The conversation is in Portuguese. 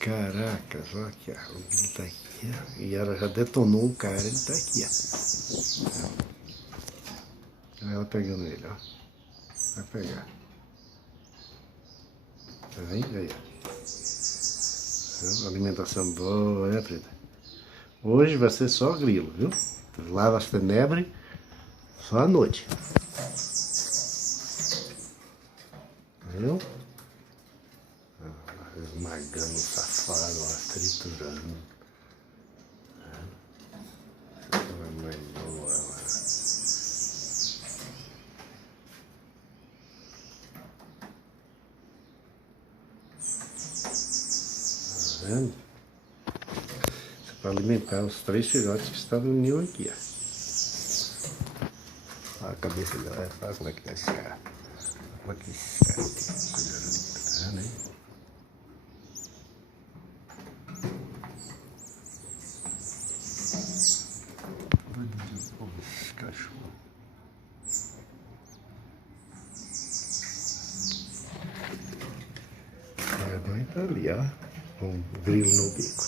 Caracas, olha aqui, ó. O grilo tá aqui, ó. E ela já detonou o cara, ele tá aqui, ó. Olha ela pegando ele, ó. Vai pegar. Tá vendo aí, ó. Alimentação boa, né, Preta? Hoje vai ser só grilo, viu? Lava as tenebres só à noite. Viu? Esmagando, safado, ó, triturando. Mãe boa, ela. Tá vendo? Isso é para alimentar os 3 filhotes que estão no ninho aqui, ó. Olha a cabeça dela, olha como é que tá esse cara. Olha que esse cara tem coisa linda, tá vendo aí? Esse cachorro. A mãe tá ali, ó, com um grilo no bico.